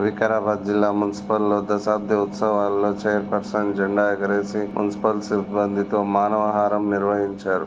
వికారాబాద్ జిల్లా మున్సిపల్లో దశాబ్ది ఉత్సవాల్లో చైర్పర్సన్ జెండా ఎగరేసి మున్సిపల్ సిబ్బందితో మానవహారం నిర్వహించారు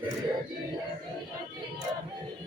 Jaya Jaya Jaya Jaya